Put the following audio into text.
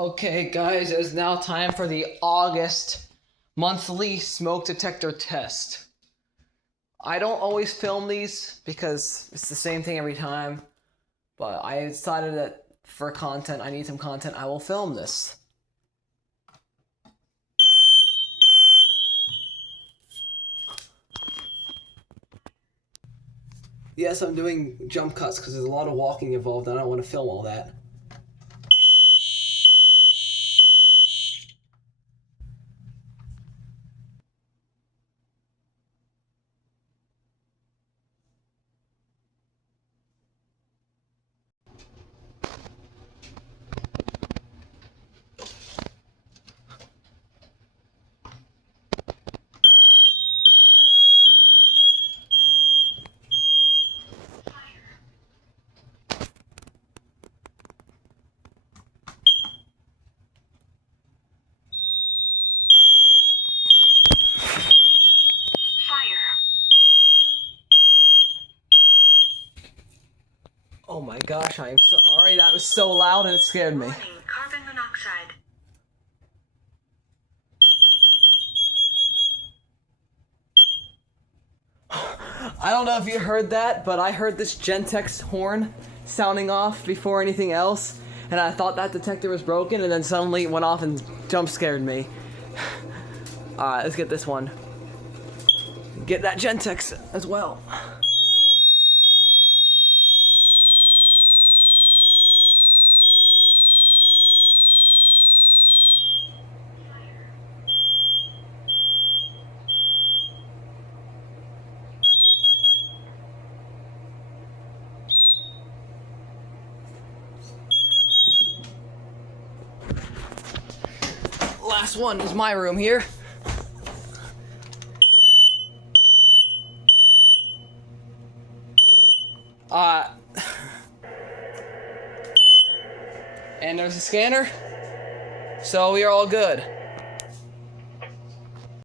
Okay, guys, it's now time for the August monthly smoke detector test. I don't always film these because it's the same thing every time, but I decided that for content, I need some content, I will film this. Yes, I'm doing jump cuts because there's a lot of walking involved and I don't want to film all that. Oh my gosh, I am so sorry. That was so loud and it scared me. Warning, carbon monoxide. I don't know if you heard that, but I heard this Gentex horn sounding off before anything else, and I thought that detector was broken, and then suddenly it went off and jump scared me. Alright, let's get this one. Get that Gentex as well. Last one is my room here. And there's a scanner, so we are all good.